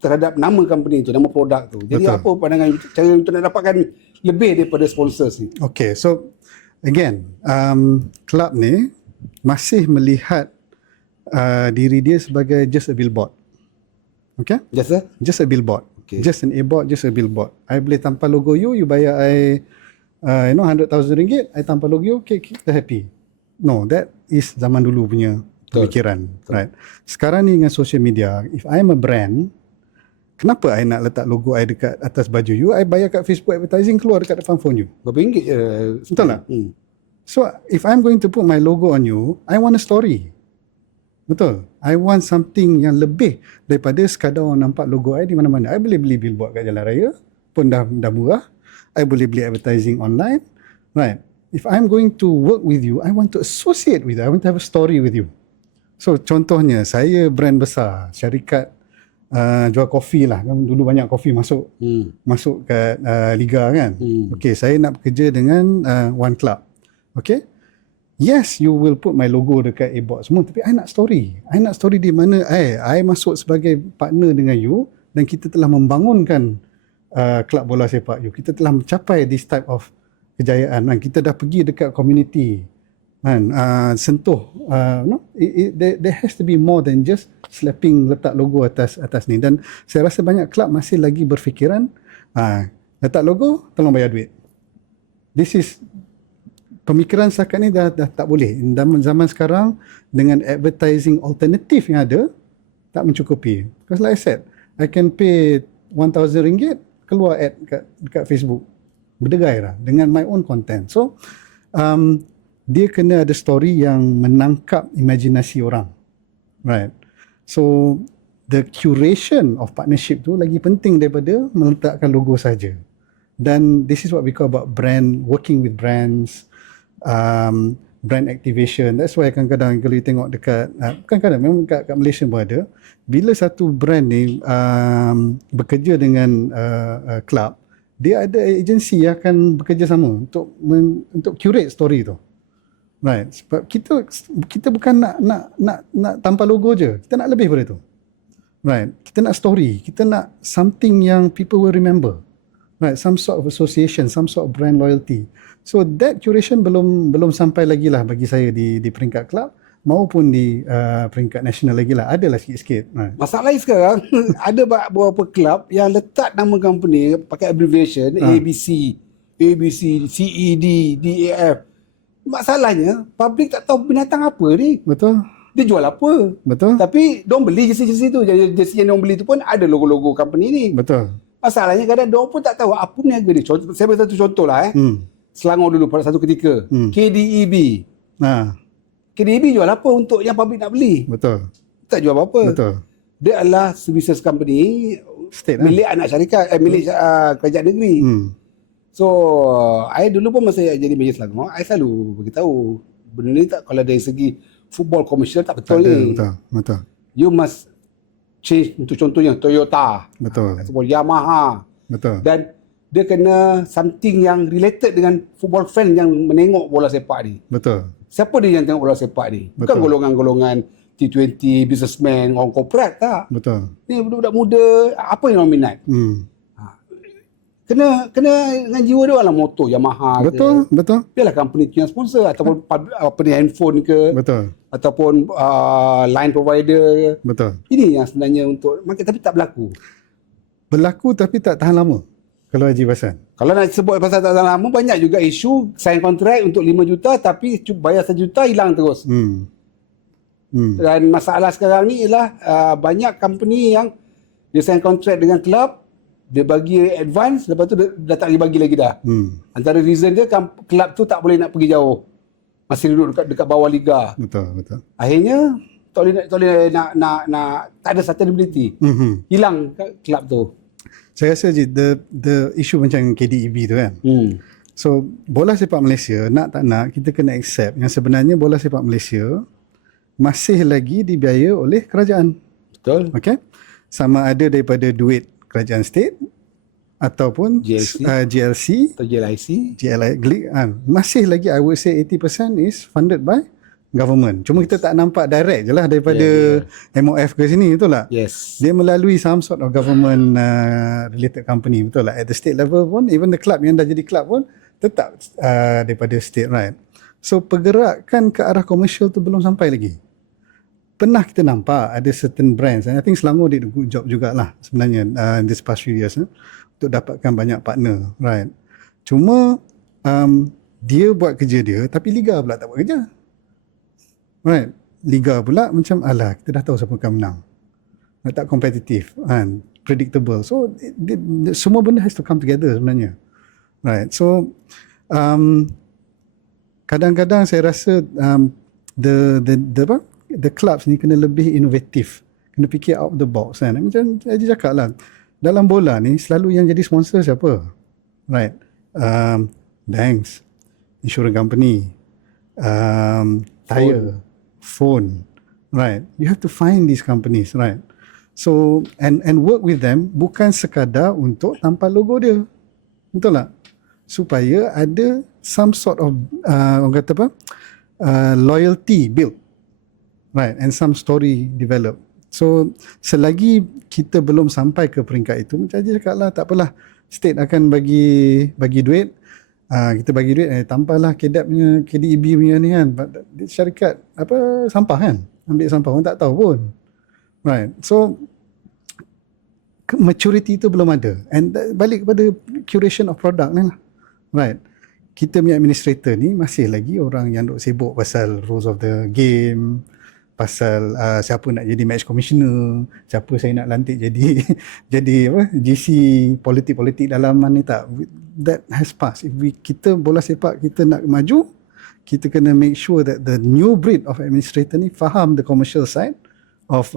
terhadap nama company tu, nama produk tu. Jadi Betul. apa pandangan cara untuk nak dapatkan lebih daripada sponsors ni? Okay, so again, kelab ni masih melihat diri dia sebagai just a billboard. Okay? Just a billboard. Okay. Just an billboard, just a billboard. I boleh tampal logo you bayar I RM100,000, I tampal logo you, okay, kita happy. No, that is zaman dulu punya pemikiran. Betul. Right? Sekarang ni dengan social media, if I'm a brand, kenapa I nak letak logo I dekat atas baju you? I bayar kat Facebook advertising, keluar dekat depan phone you. Berapa ringgit je? Betul tak? So, if I'm going to put my logo on you, I want a story. Betul. I want something yang lebih daripada sekadar orang nampak logo I di mana-mana. I boleh beli billboard kat jalan raya, pun dah murah. I boleh beli advertising online. Right. If I'm going to work with you, I want to associate with you. I want to have a story with you. So, contohnya, saya brand besar, syarikat jual kopi lah. Dulu banyak kopi masuk kat Liga kan. Okay, saya nak bekerja dengan One Club. Okay. Yes, you will put my logo dekat A-Box semua, tapi I nak story. I nak story di mana I masuk sebagai partner dengan you dan kita telah membangunkan kelab bola sepak you. Kita telah mencapai this type of kejayaan. Kita dah pergi dekat community. Sentuh. There has to be more than just slapping letak logo atas ni. Dan saya rasa banyak kelab masih lagi berfikiran letak logo, tolong bayar duit. This is pemikiran setakat ni dah tak boleh. Zaman sekarang dengan advertising alternatif yang ada tak mencukupi. Because like I said, I can pay RM1,000 keluar ad dekat Facebook. Berdegai lah dengan my own content. So dia kena ada story yang menangkap imajinasi orang. Right. So the curation of partnership tu lagi penting daripada meletakkan logo saja. Dan this is what we call about brand, working with brands, brand activation. That's why kadang-kadang kalau you tengok dekat kadang-kadang memang kat Malaysia pun ada, bila satu brand ni bekerja dengan club, dia ada agensi yang akan bekerja sama untuk curate story tu. Right. Sebab kita bukan nak tanpa logo je. Kita nak lebih daripada tu. Right. Kita nak story, kita nak something yang people will remember. Right, some sort of association, some sort of brand loyalty. So that curation belum sampai lagi lah bagi saya di peringkat kelab maupun di peringkat nasional lagi lah. Adalah sikit-sikit. Right. Masalahnya sekarang ada beberapa kelab yang letak nama company pakai abbreviation ABC, CED, DAF. Masalahnya public tak tahu binatang apa ni. Betul. Dia jual apa. Betul. Tapi diorang beli jersey-jersey tu. Jersey yang diorang beli tu pun ada logo-logo company ni. Betul. Masalahnya kadang diorang pun tak tahu apa peniaga dia. Saya beri satu contoh lah. Selangor dulu pada satu ketika. KDEB. KDEB jual apa untuk yang public nak beli? Betul. Tak jual apa-apa. Betul. Dia adalah services company milik anak syarikat, milik kerajaan negeri. So, saya dulu pun masa jadi Majlis Selangor, saya selalu beritahu benda ni tak, kalau dari segi football komersial tak betul ni. Betul. You must change untuk contohnya Toyota. Betul. Ataupun Yamaha. Betul. Dan dia kena something yang related dengan football fan yang menengok bola sepak ni. Betul. Siapa dia yang tengok bola sepak ni? Bukan golongan-golongan T20, businessman, orang korporat, tak. Betul. Ni budak-budak muda, apa yang orang minat? Kena dengan jiwa dia lah, motor Yamaha betul, ke. Betul. Biarlah company tu yang sponsor, ataupun apa ni, handphone ke. Betul. Ataupun line provider ke. Betul. Ini yang sebenarnya untuk market, tapi tak berlaku. Berlaku tapi tak tahan lama. Kalau Haji Basan. Kalau nak sebut pasal tak lama, banyak juga isu sign kontrak untuk 5 juta tapi bayar 1 juta hilang terus. Dan masalah sekarang ni ialah banyak company yang dia sign kontrak dengan klub, dia bagi advance, lepas tu dia tak bagi lagi dah. Antara reason dia klub tu tak boleh nak pergi jauh. Masih duduk dekat bawah liga. Betul. Akhirnya tak boleh nak tak ada sustainability. Hilang klub tu. Saya rasa je the issue macam KDEB tu kan. So bola sepak Malaysia nak tak nak kita kena accept yang sebenarnya bola sepak Malaysia masih lagi dibiaya oleh kerajaan. Betul. Okay. Sama ada daripada duit kerajaan state ataupun GLC atau GLIC. Masih lagi I would say 80% is funded by government. Cuma kita tak nampak direct je lah daripada MOF ke sini, betul tak? Yes. Dia melalui some sort of government related company, betul tak? At the state level pun, even the club yang dah jadi club pun tetap daripada state, right? So pergerakan ke arah komersial tu belum sampai lagi. Pernah kita nampak ada certain brands, and I think Selangor did a good job jugalah sebenarnya in this past few years untuk dapatkan banyak partner, right? Cuma dia buat kerja dia tapi Liga pula tak buat kerja, right? Liga pula macam alah kita dah tahu siapa akan menang, tak kompetitif and predictable. So semua benda has to come together sebenarnya, right? So kadang-kadang saya rasa the clubs ni kena lebih inovatif, kena fikir out of the box kan. Macam saya cakap lah, dalam bola ni selalu yang jadi sponsor siapa, right? Banks, insurance company, tire, phone, right? You have to find these companies, right? So and work with them bukan sekadar untuk tampal logo dia, betul tak? Supaya ada some sort of orang kata apa, loyalty built, right, and some story develop. So selagi kita belum sampai ke peringkat itu, macam Haji cakap lah, tak apalah, state akan bagi duit, kita bagi duit, tampallah KDEB punya ni kan, syarikat apa sampah kan, ambil sampah pun tak tahu pun, right? So maturity itu belum ada, and balik kepada curation of product ni lah, right? Kita punya administrator ni masih lagi orang yang duk sibuk pasal rules of the game, pasal siapa nak jadi match commissioner, siapa saya nak lantik jadi apa, GC, politik-politik dalaman ni tak. That has passed. If kita bola sepak kita nak maju, kita kena make sure that the new breed of administrator ni faham the commercial side of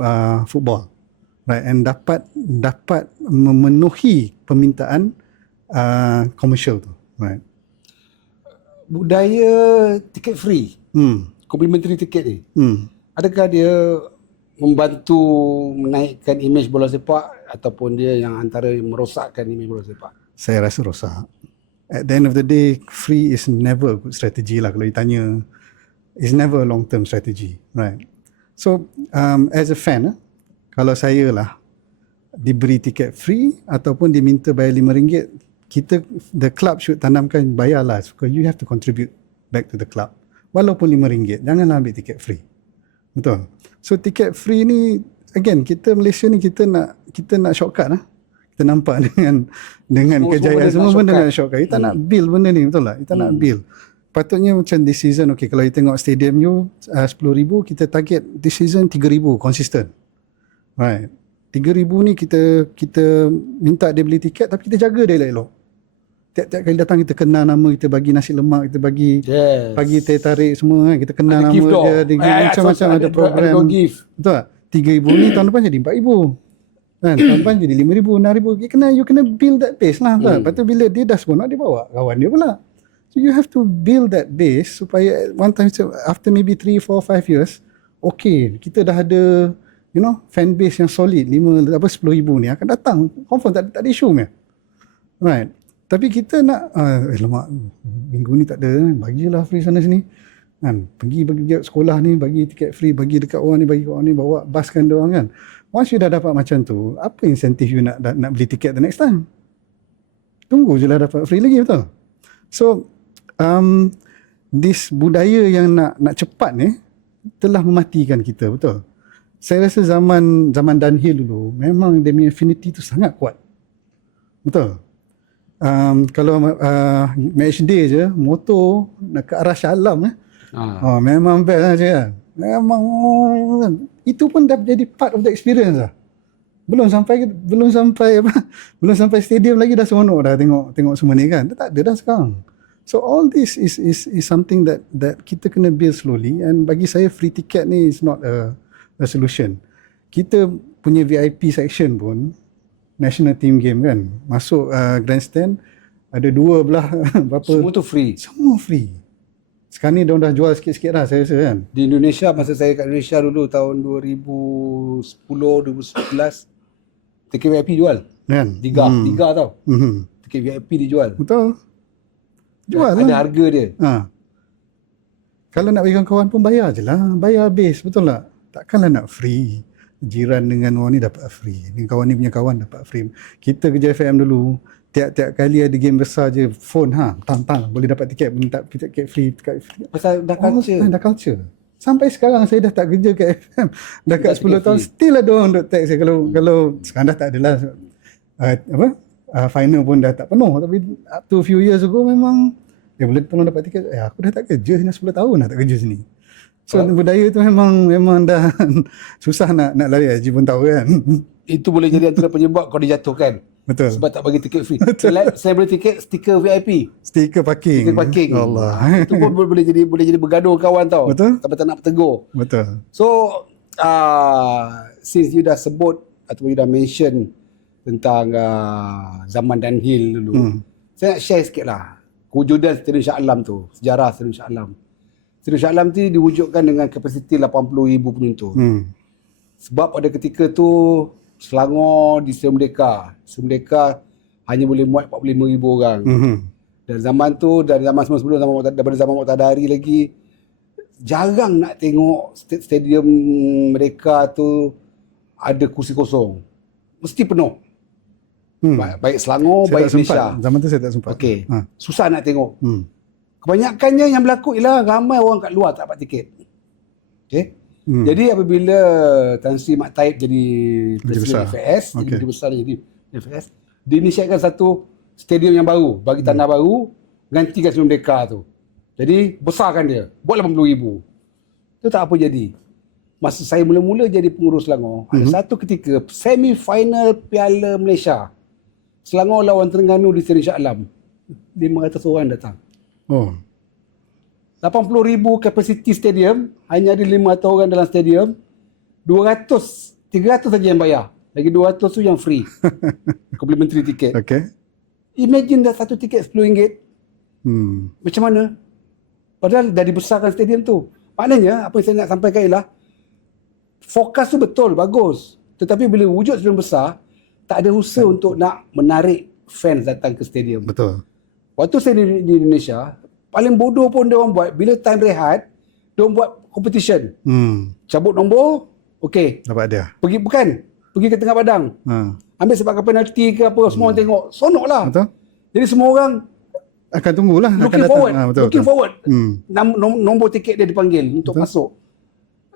football, right, and dapat memenuhi permintaan commercial tu, right. Budaya tiket free, complimentary tiket ni, adakah dia membantu menaikkan imej bola sepak ataupun dia yang antara merosakkan imej bola sepak? Saya rasa rosak. At the end of the day, free is never a good strategy lah. Kalau ditanya, it's never a long term strategy, right? So as a fan, kalau saya lah diberi tiket free ataupun diminta bayar RM5, the club should tanamkan bayarlah, because you have to contribute back to the club. Walaupun RM5, janganlah ambil tiket free. Betul. So tiket free ni, again, kita Malaysia ni kita nak shortcut lah. Kita nampak dengan kejayaan semua benda nak shortcut. Kita nak build benda ni, betul tak? Kita nak build. Patutnya macam this season, okay, kalau you tengok stadium you 10,000, kita target this season 3,000 consistent. Right. 3,000 ni kita minta dia beli tiket, tapi kita jaga dia elok-elok. Tiap-tiap kali datang kita kenal nama, kita bagi nasi lemak, kita bagi teh tarik semua kan, kita kenal nama dia, macam-macam ada program. Betul tak? 3,000 ni tahun depan jadi 4,000. Kan? Tahun depan jadi 5,000, 6,000. You kena build that base lah. Lepas tu bila dia dah seronok, dia bawa kawan dia pula. So you have to build that base supaya one time after maybe 3, 4, 5 years, okay, kita dah ada fan base yang solid, 10,000 ni akan datang. Confirm tak ada isu ni. Right. Tapi kita nak lemak minggu ni tak ada, bagilah free sana sini kan, pergi sekolah ni bagi tiket free, bagi dekat orang ni, bagi orang ni, bawa baskan dia orang kan. Once you dah dapat macam tu, apa insentif you nak beli tiket the next time? Tunggu je lah dapat free lagi, betul? So this budaya yang nak cepat ni telah mematikan kita, betul? Saya rasa zaman Dunhill dulu memang dia punya affinity tu sangat kuat, betul? Kalau match day je, motor nak ke arah Shah Alam memang best lah cakap. Memang itu pun dah jadi part of the experience lah. Belum sampai stadium lagi dah seronok dah tengok semua ni kan. Tak ada dah sekarang. So all this is something that kita kena build slowly, and bagi saya free ticket ni is not a solution. Kita punya VIP section pun national team game kan, masuk grandstand ada 2 belah berapa, Semua tu free. semua free. Sekarang ni diorang dah jual sikit-sikit lah saya rasa kan. Di Indonesia, masa saya kat Indonesia dulu tahun 2010, 2011, tiket VIP jual. Kan? Tiga tau. Mhm. Tiket VIP dijual. Betul. Jual Ada lah. harga dia. Kalau nak bagi kawan pun bayar je lah. Bayar habis. Betul tak? Takkanlah nak free. Jiran dengan orang ni dapat free. Dengan kawan ni punya kawan dapat free. Kita kerja FM dulu. Tiap-tiap kali ada game besar je. Phone tang. Boleh dapat tiket. Minta tiket free. Pasal dah culture. Dah culture. Sampai sekarang saya dah tak kerja kat FM. Dah kat 10 tahun. Still ada orang duk text saya. Kalau sekarang dah tak adalah. Final pun dah tak penuh, tapi up to few years ago memang boleh tolong dapat tiket. Aku dah tak kerja sini 10 tahun dah tak kerja sini. So budaya tu memang dah susah nak lari. Haji pun tahu kan. Itu boleh jadi antara penyebab kau dijatuhkan. Betul. Sebab tak bagi tiket free. Saya beli tiket stiker VIP. Stiker parking. Stiker parking. Allah. Itu pun boleh jadi bergaduh kawan tau. Betul. Sampai tak nak bertegur. Betul. So since you dah sebut atau you dah mention tentang zaman downhill dulu, saya nak share sikit lah kewujudan Stadium Shah Alam tu, sejarah Stadium Shah Alam. Stadium Shah Alam tu diwujudkan dengan kapasiti 80,000 penonton. Sebab pada ketika tu Selangor di Stadium Merdeka hanya boleh muat 45,000 orang. Dan zaman tu, dari zaman sebelum daripada zaman Muqtadari lagi, jarang nak tengok stadium mereka tu ada kursi kosong. Mesti penuh. Baik Selangor, baik Malaysia. Zaman tu saya tak sempat. Okey. Susah nak tengok. Kebanyakannya yang berlaku ialah ramai orang kat luar tak dapat tiket. Okey. Jadi apabila Tan Sri Mat Taib jadi presiden FAS, jadi besar jadi FAS, diinisiatkan satu stadium yang baru, bagi tanah baru, gantikan Stadium Merdeka tu. Jadi besarkan dia, buat 80,000. Tu tak apa jadi. Masa saya mula-mula jadi pengurus Selangor, ada satu ketika semi final Piala Malaysia. Selangor lawan Terengganu di Stadium Shah Alam. 500 orang datang. 80,000 kapasiti stadium, hanya ada 500 orang dalam stadium. 300 saja yang bayar. Lagi 200 tu yang free. Complimentary tiket. Okay. Imagine dah satu tiket RM10. Macam mana? Padahal dah dibesarkan stadium tu. Maknanya apa yang saya nak sampaikan ialah fokus tu betul, bagus. Tetapi bila wujud stadium besar, tak ada usaha untuk nak menarik fans datang ke stadium. Betul. Waktu saya di Indonesia, paling bodoh pun dia orang buat, bila time rehat, dia orang buat competition. Cabut nombor, okey. Dapat dia. Pergi ke tengah padang. Ambil sepakan penalti ke apa, semua orang tengok. Sonok lah. Betul. Jadi semua orang akan tunggulah. looking forward. Looking forward. Nombor tiket dia dipanggil untuk masuk.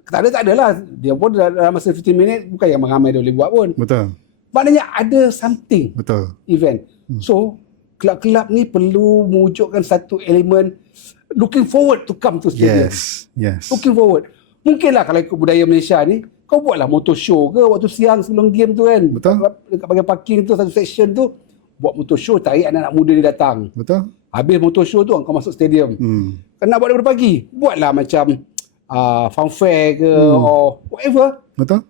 Tak ada lah. Dia pun dalam masa 15 minit, bukan yang ramai dia boleh buat pun. Betul. Maknanya ada something. Betul. Event. So, kelab-kelab ni perlu mewujudkan satu elemen looking forward to come to stadium. Yes. Looking forward. Mungkinlah kalau ikut budaya Malaysia ni, kau buatlah motor show ke waktu siang sebelum game tu kan. Betul. Dekat bahagian parking tu, satu section tu, buat motor show, tarik anak-anak muda ni datang. Betul. Habis motor show tu, kau masuk stadium. Kau nak buat daripada pagi, buatlah macam funfair ke or whatever. Betul.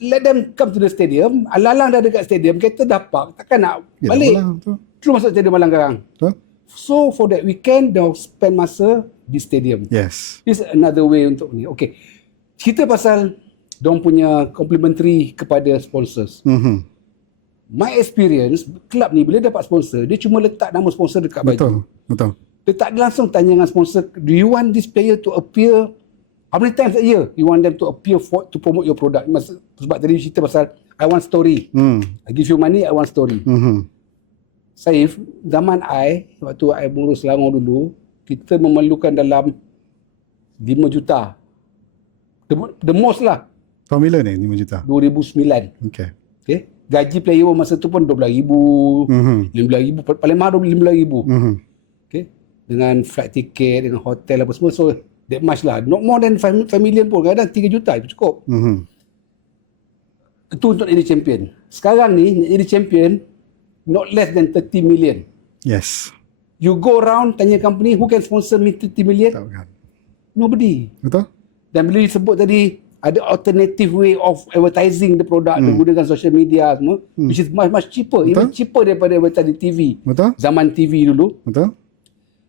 Let them come to the stadium. Alalang dah dekat stadium, kereta dah park, takkan nak balik. Betul. Terus masuk stadium Malang Garang. Betul. So for that weekend, they'll spend masa di stadium. Yes. This is another way untuk ni. Okay. Cerita pasal diorang punya complimentary kepada sponsors. My experience, kelab ni bila dapat sponsor, dia cuma letak nama sponsor dekat baju. Betul. Dia tak ada langsung tanya dengan sponsor, do you want this player to appear? How many times a year you want them to appear to promote your product? Sebab tadi cerita pasal I want story. I give you money, I want story. Saif, zaman waktu I mengurus Selangor dulu, kita memerlukan dalam 5 juta. The most lah. Tahun bila ni 5 juta? 2009. Okay. 5 gaji player pun masa tu pun RM12,000, RM15,000, paling mahal RM15,000. Okay. Dengan flight ticket, dengan hotel apa semua. So that much lah. Not more than 5 million pun. Kadang 3 juta itu cukup. Itu untuk jadi champion. Sekarang ni nak jadi champion not less than 30 million. Yes. You go around tanya company who can sponsor me 30 million? Tahu kan. Nobody. Betul? Dan bila disebut tadi ada alternative way of advertising the product menggunakan social media semua, which is much cheaper. Betul? Even cheaper daripada advertising TV. Betul? Zaman TV dulu. Betul?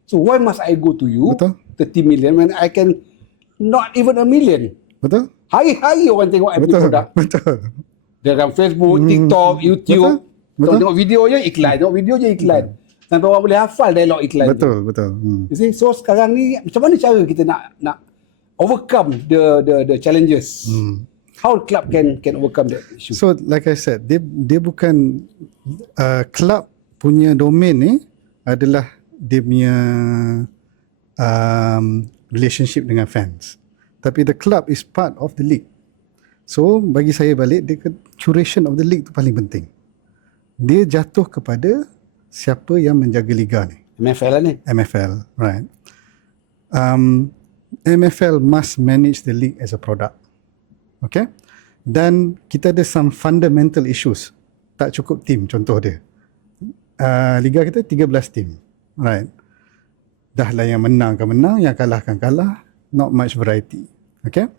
So why must I go to you Betul? 30 million when I can not even a million? Betul? Hari-hari orang tengok every Betul? product. Betul? Dalam Facebook, TikTok, YouTube. Betul? Tengok video je iklan, tengok video je iklan. Sampai orang boleh hafal dialog iklan tu. Betul? Betul? You see, so sekarang ni macam mana cara kita nak overcome the challenges? How club can overcome that issue? So like I said, dia bukan club punya domain ni adalah dia punya relationship dengan fans. Tapi the club is part of the league. So bagi saya balik, curation of the league tu paling penting. Dia jatuh kepada siapa yang menjaga liga ni. MFL lah ni. MFL, right. MFL must manage the league as a product. Okay? Dan kita ada some fundamental issues. Tak cukup team, contoh dia. Liga kita 13 team. Right. Dah lah yang menang kan menang, yang kalah kan kalah. Not much variety. Okay?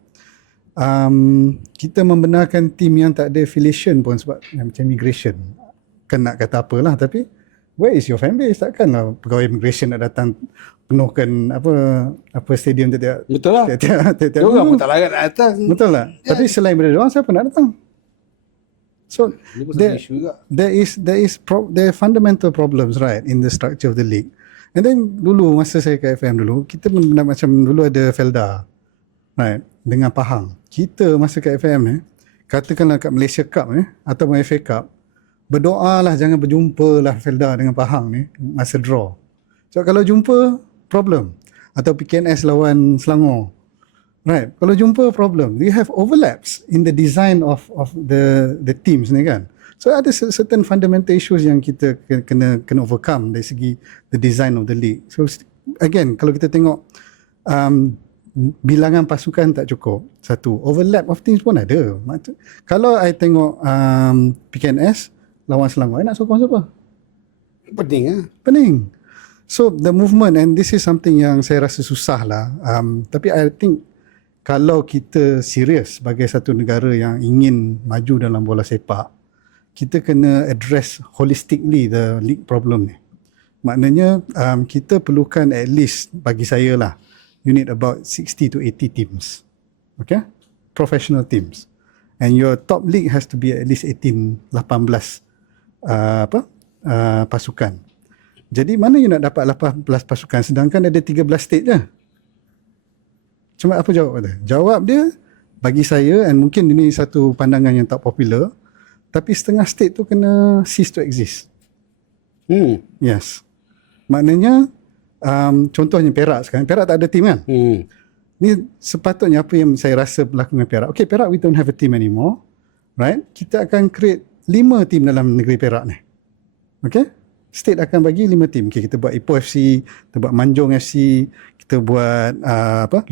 Kita membenarkan team yang tak ada affiliation pun sebab macam immigration. Kan nak kata apalah, tapi where is your fan base? Takkanlah pegawai immigration nak datang penuhkan apa stadium tiap-tiap. Betul lah. Tiap-tiap Orang pun tak larat nak datang. Betul lah. Tapi selain daripada orang, siapa nak datang? So there are fundamental problems, right, in the structure of the league. And then dulu masa saya kat FM dulu, kita pun macam dulu ada Felda, right, dengan Pahang. Kita masa kat FM katakanlah kat Malaysia Cup ataupun FA Cup, berdoalah jangan berjumpa lah Felda dengan Pahang ni masa draw. So kalau jumpa, problem. Atau PKNS lawan Selangor. Right. Kalau jumpa, problem. You have overlaps in the design of the teams ni kan. So ada certain fundamental issues yang kita kena overcome dari segi the design of the league. So again, kalau kita tengok bilangan pasukan tak cukup. Satu, overlap of teams pun ada. Kalau I tengok PKNS lawan Selangor, nak sokong siapa? Pening lah. Pening. So the movement, and this is something yang saya rasa susah lah. Tapi I think kalau kita serius sebagai satu negara yang ingin maju dalam bola sepak, kita kena address holistically the league problem ni. Maknanya kita perlukan at least, bagi saya lah, you need about 60 to 80 teams. Okay? Professional teams. And your top league has to be at least 18 pasukan. Jadi mana you nak dapat 18 pasukan sedangkan ada 13 state je? Cuma apa jawab dia? Jawab dia bagi saya, and mungkin ini satu pandangan yang tak popular, tapi setengah state tu kena cease to exist. Yes. Maknanya contohnya Perak sekarang. Perak tak ada team kan? Ni sepatutnya apa yang saya rasa berlaku dengan Perak. Okay, Perak we don't have a team anymore. Right? Kita akan create 5 team dalam negeri Perak ni. Okay? State akan bagi 5 team. Okay, kita buat Ipoh FC, kita buat Manjung FC, kita buat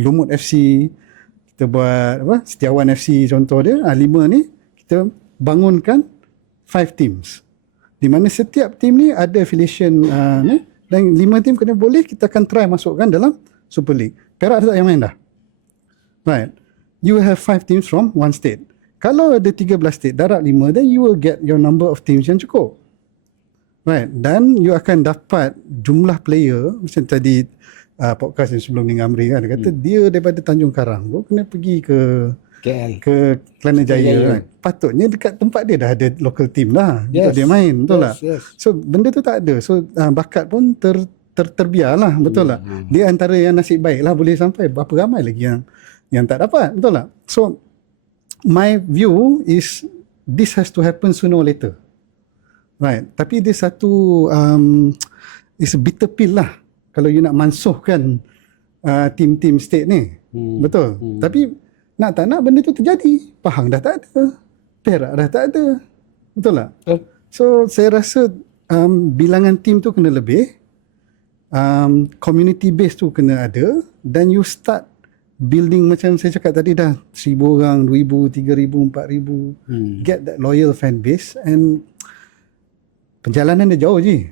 Lumut FC, kita buat Setiawan FC contoh dia. 5 ni kita bangunkan 5 teams. Di mana setiap team ni ada affiliation ni, dan 5 team kena boleh kita akan try masukkan dalam Super League. Perak tak yang main dah. Right. You have 5 teams from one state. Kalau ada 13 state darab 5, then you will get your number of teams yang cukup. Right. Dan you akan dapat jumlah player, macam tadi podcast yang sebelum ni Amri kan, dia kata dia daripada Tanjung Karang tu kena pergi ke KL, ke Kelana Jaya kan. Patutnya dekat tempat dia dah ada local team lah untuk dia main, betul tak? So benda tu tak ada. So bakat pun terbiar lah, betul tak? Dia antara yang nasib baik lah boleh sampai, berapa ramai lagi yang tak dapat, betul tak? So my view is this has to happen sooner or later. Right. Tapi dia satu it's a bitter pill lah kalau you nak mansuhkan team-team state ni. Betul. Tapi nak tak nak benda tu terjadi. Pahang dah tak ada. Perak dah tak ada. Betul tak? Betul. So saya rasa bilangan tim tu kena lebih, community base tu kena ada, dan you start building macam saya cakap tadi dah, 1,000 orang, 2,000, 3,000, 4,000, get that loyal fan base. And perjalanan dia jauh je,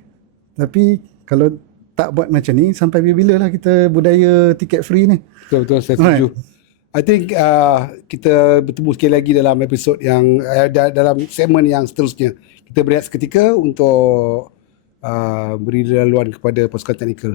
tapi kalau tak buat macam ni, sampai bila-bila lah kita budaya tiket free ni. Betul-betul, saya setuju. I think kita bertemu sekali lagi dalam episod yang dalam segmen yang seterusnya. Kita berehat seketika untuk beri laluan kepada pasukan teknikal.